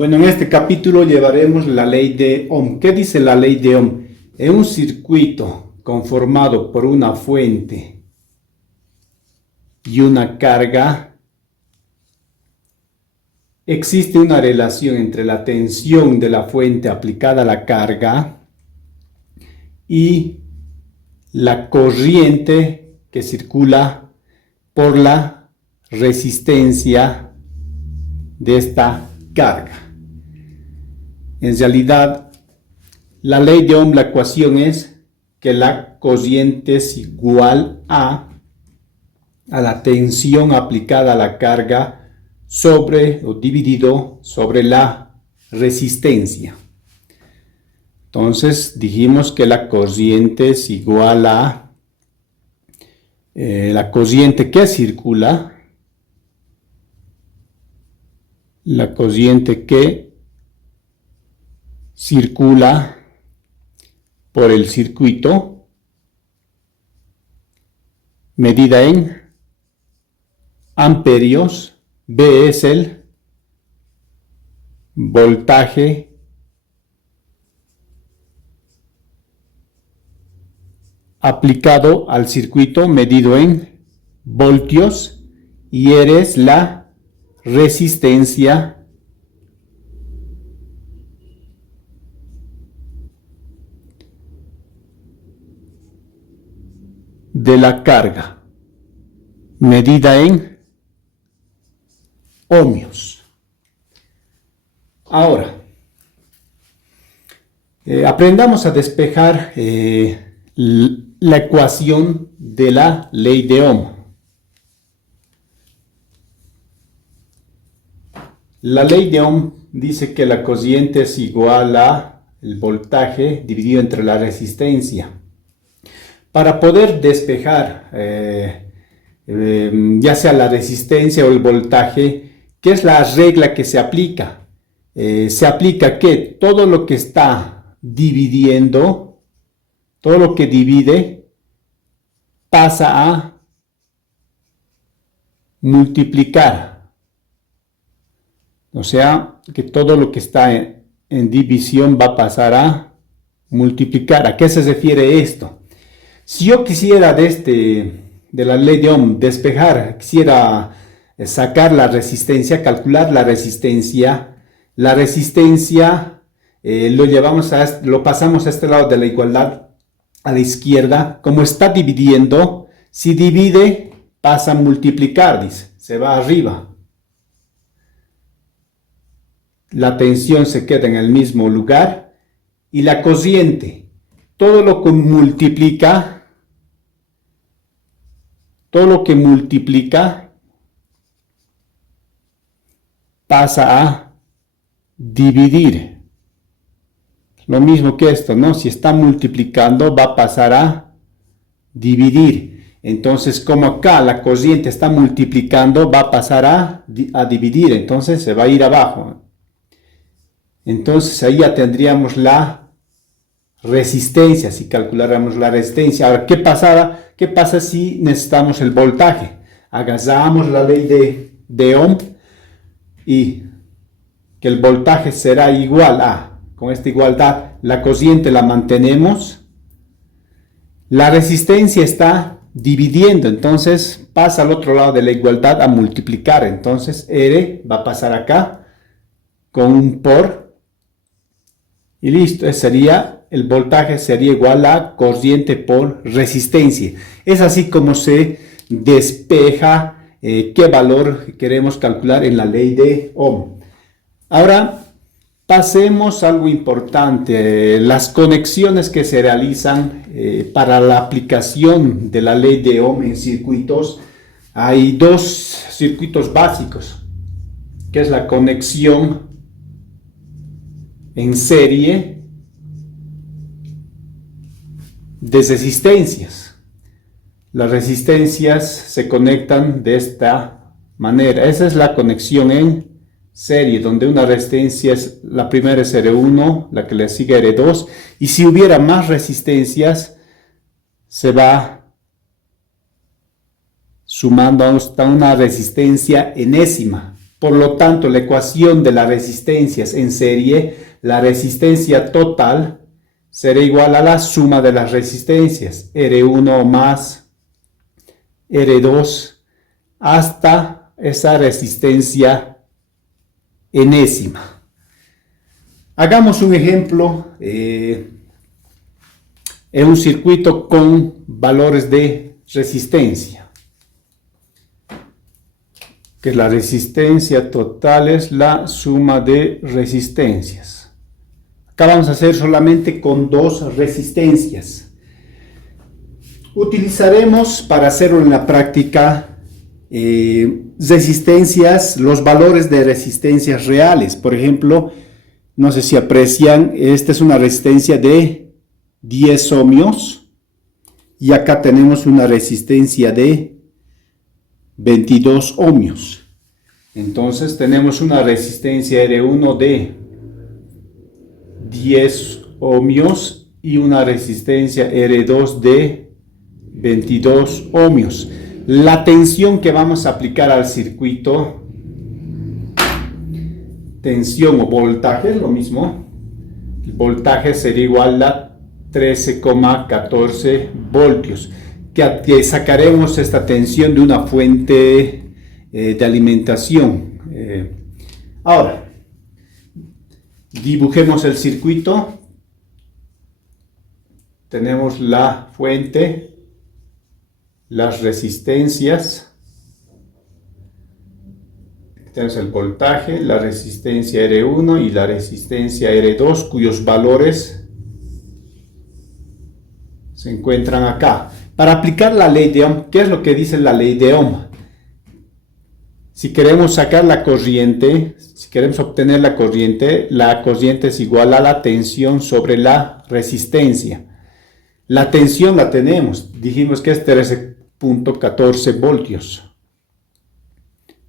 Bueno, en este capítulo llevaremos la ley de Ohm. ¿Qué dice la ley de Ohm? En un circuito conformado por una fuente y una carga, existe una relación entre la tensión de la fuente aplicada a la carga y la corriente que circula por la resistencia de esta carga. En realidad, la ley de Ohm, la ecuación es que la corriente es igual a la tensión aplicada a la carga sobre o dividido sobre la resistencia. Entonces dijimos que la corriente es igual a la corriente que circula, la corriente que circula por el circuito, medida en amperios. B es el voltaje aplicado al circuito, medido en voltios, y R es la resistencia de la carga, medida en ohmios. Ahora, aprendamos a despejar la ecuación de la ley de Ohm. La ley de Ohm dice que la corriente es igual a el voltaje dividido entre la resistencia. Para poder despejar ya sea la resistencia o el voltaje, ¿qué es la regla que se aplica? Se aplica que todo lo que está dividiendo, todo lo que divide, pasa a multiplicar. O sea, que todo lo que está en división va a pasar a multiplicar. ¿A qué se refiere esto? Si yo quisiera de la ley de Ohm despejar, quisiera sacar la resistencia, calcular la resistencia lo pasamos a este lado de la igualdad, a la izquierda. Como está dividiendo, si divide, pasa a multiplicar, dice, se va arriba. La tensión se queda en el mismo lugar y la corriente, todo lo que multiplica pasa a dividir. Lo mismo que esto, ¿no? Si está multiplicando, va a pasar a dividir. Entonces, como acá la corriente está multiplicando, va a pasar a dividir. Entonces, se va a ir abajo. Entonces, ahí ya tendríamos la resistencia, si calculáramos la resistencia. Ahora, ¿qué pasa si necesitamos el voltaje? Agarramos la ley de Ohm y que el voltaje será igual a, con esta igualdad, la corriente la mantenemos, la resistencia está dividiendo, entonces pasa al otro lado de la igualdad a multiplicar. Entonces R va a pasar acá con un por y listo. El voltaje sería igual a corriente por resistencia. Es así como se despeja qué valor queremos calcular en la ley de Ohm. Ahora pasemos a algo importante, las conexiones que se realizan para la aplicación de la ley de Ohm en circuitos. Hay dos circuitos básicos, que es la conexión en serie de resistencias. Las resistencias se conectan de esta manera. Esa es la conexión en serie, donde una resistencia es, la primera es R1, la que le sigue R2, y si hubiera más resistencias, se va sumando hasta una resistencia enésima. Por lo tanto, la ecuación de las resistencias en serie, la resistencia total será igual a la suma de las resistencias, R1 más R2, hasta esa resistencia enésima. Hagamos un ejemplo en un circuito con valores de resistencia, que la resistencia total es la suma de resistencias. Acá vamos a hacer solamente con dos resistencias. Utilizaremos para hacerlo en la práctica resistencias, los valores de resistencias reales. Por ejemplo, no sé si aprecian, esta es una resistencia de 10 ohmios y acá tenemos una resistencia de 22 ohmios. Entonces tenemos una resistencia R1 de 10 ohmios y una resistencia R2 de 22 ohmios. La tensión que vamos a aplicar al circuito, tensión o voltaje, es lo mismo. El voltaje sería igual a 13,14 voltios. Que sacaremos esta tensión de una fuente de alimentación. Ahora, dibujemos el circuito. Tenemos la fuente, las resistencias, tenemos el voltaje, la resistencia R1 y la resistencia R2, cuyos valores se encuentran acá. Para aplicar la ley de Ohm, ¿qué es lo que dice la ley de Ohm? Si queremos sacar la corriente, si queremos obtener la corriente es igual a la tensión sobre la resistencia. La tensión la tenemos, dijimos que es 13,14 voltios.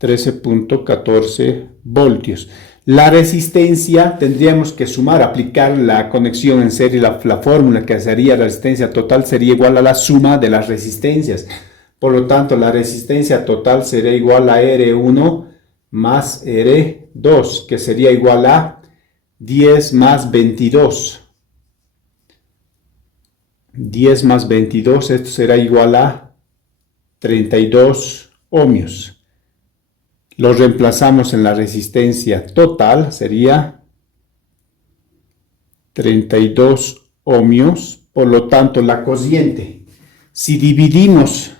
13,14 voltios. La resistencia tendríamos que sumar, aplicar la conexión en serie, la fórmula que sería la resistencia total sería igual a la suma de las resistencias. Por lo tanto, la resistencia total sería igual a R1 más R2, que sería igual a 10 más 22. 10 más 22, esto será igual a 32 ohmios. Lo reemplazamos en la resistencia total, sería 32 ohmios. Por lo tanto, la cociente, si dividimos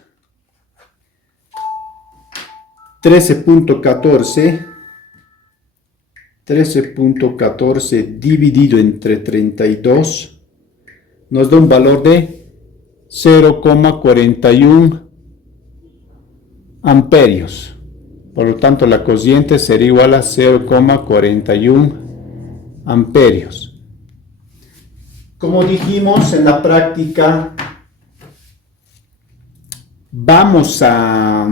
13,14 dividido entre 32, nos da un valor de 0,41 amperios. Por lo tanto, la cociente sería igual a 0,41 amperios. Como dijimos en la práctica, vamos a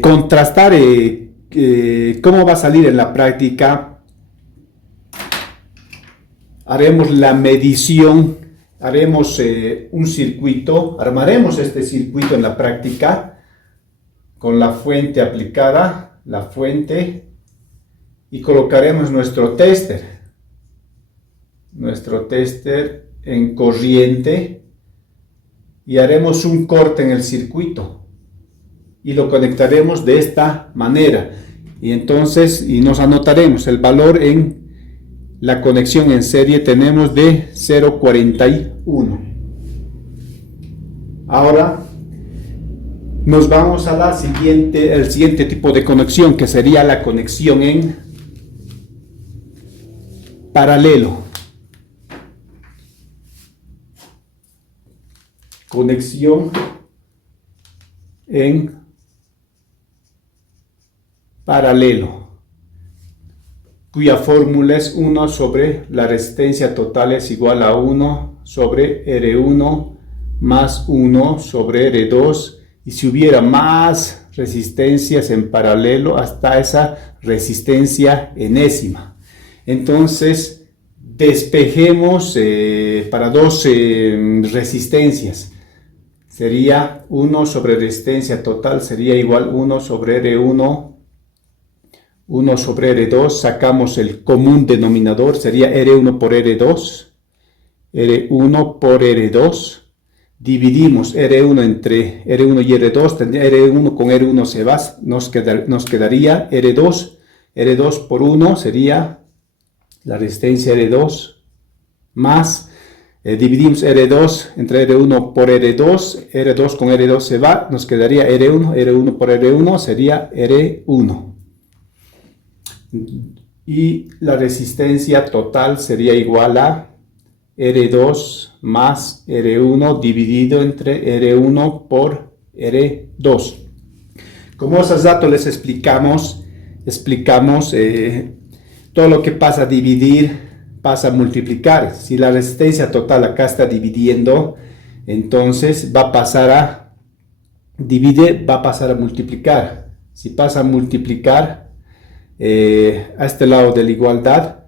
contrastar cómo va a salir en la práctica. Haremos la medición, haremos un circuito, armaremos este circuito en la práctica con la fuente aplicada, y colocaremos nuestro tester en corriente y haremos un corte en el circuito y lo conectaremos de esta manera y entonces nos anotaremos el valor en la conexión en serie, tenemos de 0,41. Ahora nos vamos a el siguiente tipo de conexión, que sería la conexión en paralelo. Conexión en paralelo, cuya fórmula es 1 sobre la resistencia total es igual a 1 sobre R1 más 1 sobre R2. Y si hubiera más resistencias en paralelo hasta esa resistencia enésima. Entonces, despejemos para dos resistencias. Sería 1 sobre resistencia total, sería igual 1 sobre R1 1 sobre R2, sacamos el común denominador, sería R1 por R2, R1 por R2, dividimos R1 entre R1 y R2, R1 con R1 se va, nos quedaría R2 por 1 sería la resistencia R2, más, dividimos R2 entre R1 por R2, R2 con R2 se va, nos quedaría R1 por R1 sería R1. Y la resistencia total sería igual a R2 más R1 dividido entre R1 por R2. Como esos datos les explicamos todo lo que pasa a dividir pasa a multiplicar. Si la resistencia total acá está dividiendo, entonces va a pasar a dividir, va a pasar a multiplicar. Si pasa a multiplicar a este lado de la igualdad,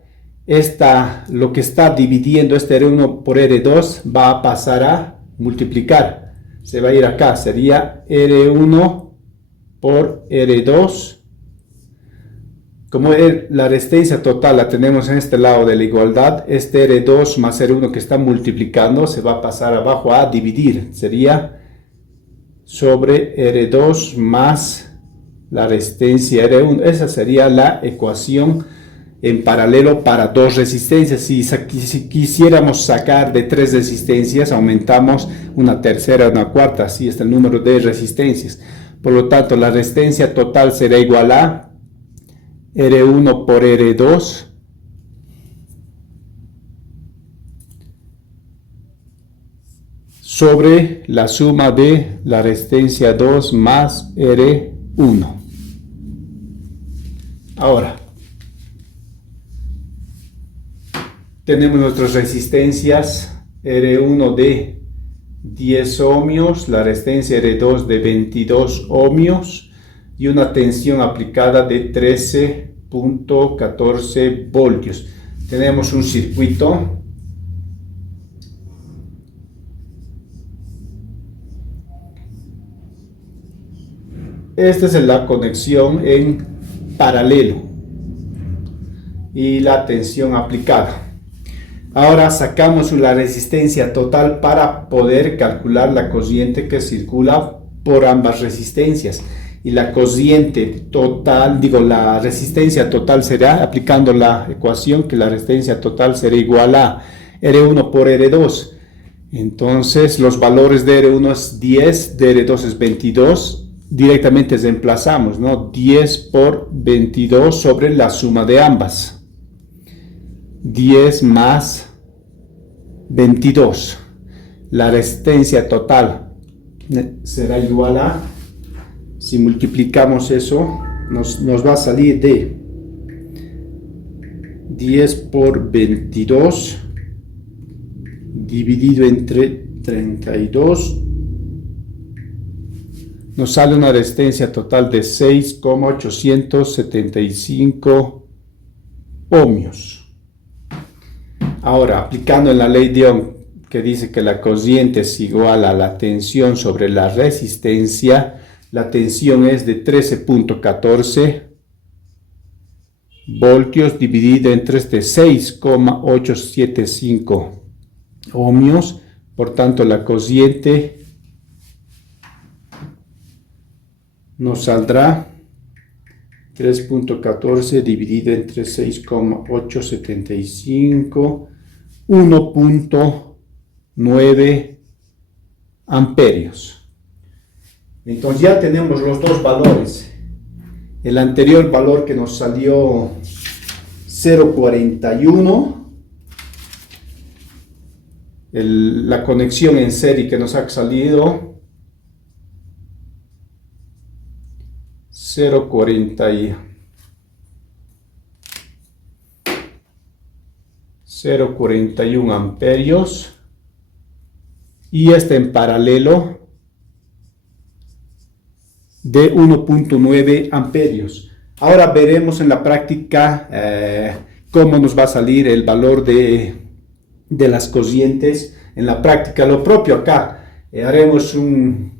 lo que está dividiendo este R1 por R2 va a pasar a multiplicar. Se va a ir acá, sería R1 por R2. Como la resistencia total la tenemos en este lado de la igualdad, este R2 más R1 que está multiplicando se va a pasar abajo a dividir. Sería sobre R2 más la resistencia R1. Esa sería la ecuación en paralelo para dos resistencias. Si quisiéramos sacar de tres resistencias, aumentamos una tercera, una cuarta, así está el número de resistencias. Por lo tanto, la resistencia total será igual a R1 por R2 sobre la suma de la resistencia 2 más R1. Ahora, tenemos nuestras resistencias R1 de 10 ohmios, la resistencia R2 de 22 ohmios y una tensión aplicada de 13.14 voltios. Tenemos un circuito. Esta es la conexión en paralelo y la tensión aplicada. Ahora sacamos la resistencia total para poder calcular la corriente que circula por ambas resistencias. Y la corriente total, la resistencia total será, aplicando la ecuación, que la resistencia total será igual a R1 por R2. Entonces los valores de R1 es 10, de R2 es 22. Directamente reemplazamos, ¿no? 10 por 22 sobre la suma de ambas. 10 más 22. La resistencia total será igual a, si multiplicamos eso, nos va a salir de 10 por 22 dividido entre 32. Nos sale una resistencia total de 6,875 ohmios. Ahora, aplicando en la ley de Ohm, que dice que la corriente es igual a la tensión sobre la resistencia, la tensión es de 13.14 voltios dividido entre 6,875 ohmios. Por tanto, la corriente nos saldrá 3.14 dividido entre 6,875, 1.9 amperios. Entonces ya tenemos los dos valores. El anterior valor que nos salió 0.41, la conexión en serie que nos ha salido 0.41 amperios, y este en paralelo de 1.9 amperios. Ahora veremos en la práctica cómo nos va a salir el valor de las corrientes en la práctica. Lo propio acá, haremos un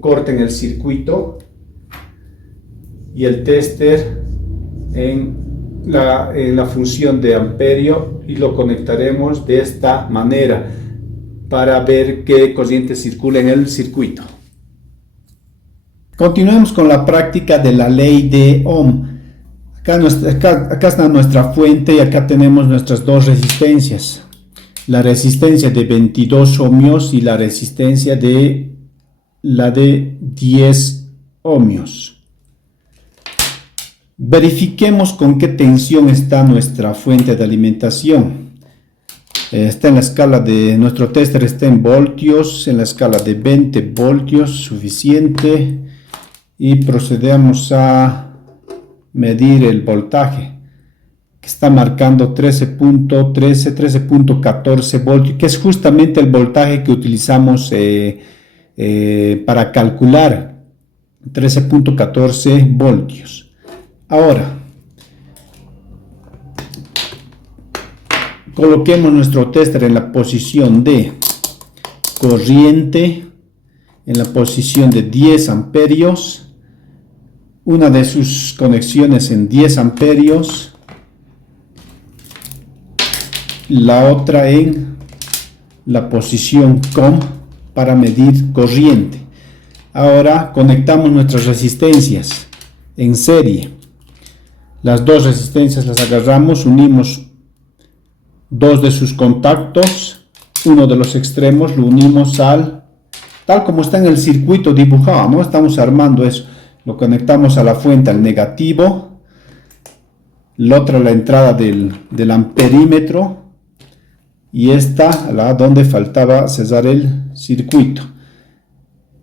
corte en el circuito y el tester en la función de amperio y lo conectaremos de esta manera para ver qué corriente circula en el circuito. Continuemos con la práctica de la ley de Ohm. Acá está nuestra fuente y acá tenemos nuestras dos resistencias. La resistencia de 22 ohmios y la resistencia de 10 ohmios. Verifiquemos con qué tensión está nuestra fuente de alimentación. Está en la escala de nuestro tester, está en voltios, en la escala de 20 voltios, suficiente. Y procedemos a medir el voltaje, que está marcando 13.14 voltios, que es justamente el voltaje que utilizamos para calcular 13.14 voltios. Ahora, coloquemos nuestro tester en la posición de corriente, en la posición de 10 amperios, una de sus conexiones en 10 amperios, la otra en la posición COM para medir corriente. Ahora conectamos nuestras resistencias en serie. Las dos resistencias las agarramos, unimos dos de sus contactos, uno de los extremos lo unimos tal como está en el circuito dibujado, ¿no? Estamos armando eso. Lo conectamos a la fuente, al negativo, la otra a la entrada del amperímetro y esta donde faltaba cerrar el circuito.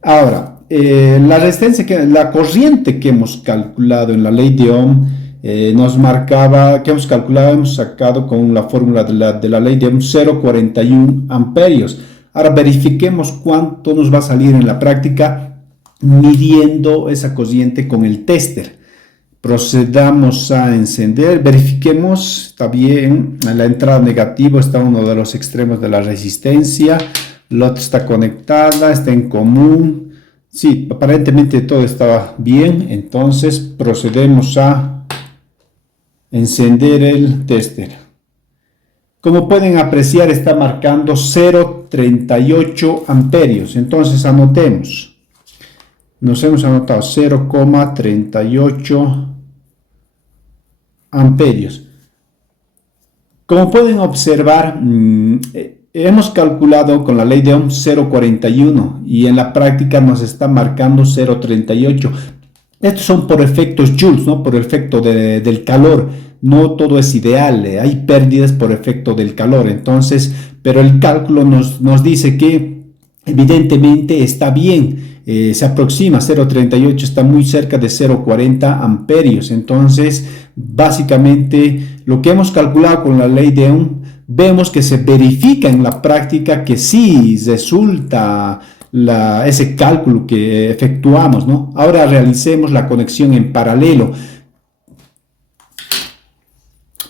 Ahora, la corriente que hemos calculado en la ley de Ohm nos marcaba, que hemos sacado con la fórmula de la ley de Ohm 0,41 amperios. Ahora verifiquemos cuánto nos va a salir en la práctica midiendo esa corriente con el tester. Procedamos a encender, verifiquemos, está bien, en la entrada negativa está uno de los extremos de la resistencia, la otra está conectada, está en común. Sí, aparentemente todo estaba bien, entonces procedemos a encender el tester. Como pueden apreciar, está marcando 0,38 amperios, entonces anotemos. Nos hemos anotado 0,38 amperios. Como pueden observar, hemos calculado con la ley de Ohm 0,41 y en la práctica nos está marcando 0,38. Estos son por efectos Joules, ¿no? Por efecto del calor. No todo es ideal, hay pérdidas por efecto del calor. Entonces, pero el cálculo nos dice que evidentemente está bien. Se aproxima 0,38, está muy cerca de 0,40 amperios. Entonces, básicamente, lo que hemos calculado con la ley de Ohm, vemos que se verifica en la práctica que sí resulta ese cálculo que efectuamos, ¿no? Ahora realicemos la conexión en paralelo.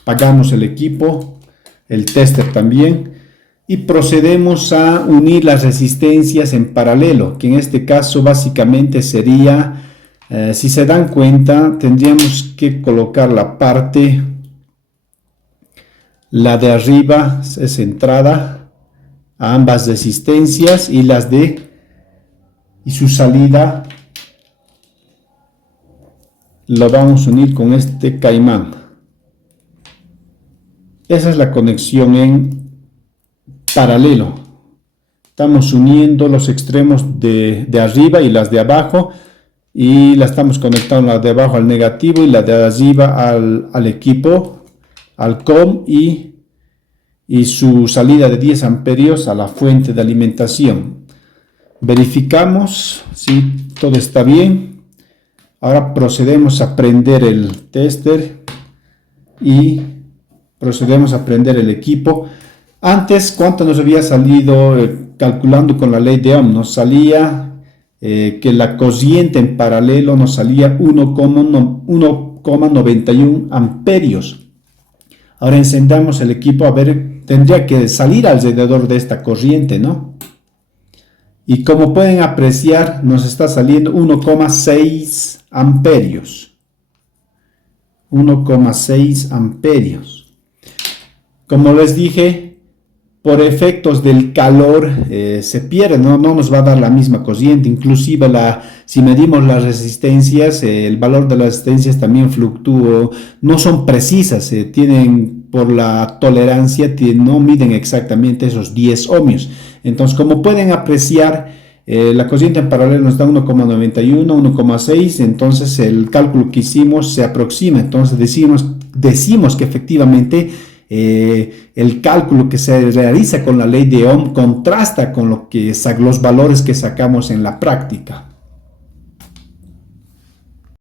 Apagamos el equipo, el tester también. Y procedemos a unir las resistencias en paralelo, que en este caso básicamente sería, si se dan cuenta, tendríamos que colocar la de arriba es entrada a ambas resistencias y su salida lo vamos a unir con este caimán. Esa es la conexión en paralelo. Estamos uniendo los extremos de arriba y las de abajo y la estamos conectando la de abajo al negativo y la de arriba al equipo, al COM y su salida de 10 amperios a la fuente de alimentación. Verificamos si todo está bien. Ahora procedemos a prender el tester y procedemos a prender el equipo. Antes, ¿cuánto nos había salido calculando con la ley de Ohm? Nos salía que la corriente en paralelo nos salía 1,91 amperios. Ahora encendamos el equipo, a ver, tendría que salir alrededor de esta corriente, ¿no? Y como pueden apreciar, nos está saliendo 1,6 amperios. 1,6 amperios. Como les dije, por efectos del calor se pierde, no nos va a dar la misma corriente. Inclusive si medimos las resistencias, el valor de las resistencias también fluctúa, no son precisas, tienen por la tolerancia, no miden exactamente esos 10 ohmios. Entonces, como pueden apreciar, la corriente en paralelo nos da 1,91, 1,6, entonces el cálculo que hicimos se aproxima. Entonces decimos que efectivamente el cálculo que se realiza con la ley de Ohm contrasta con los valores que sacamos en la práctica.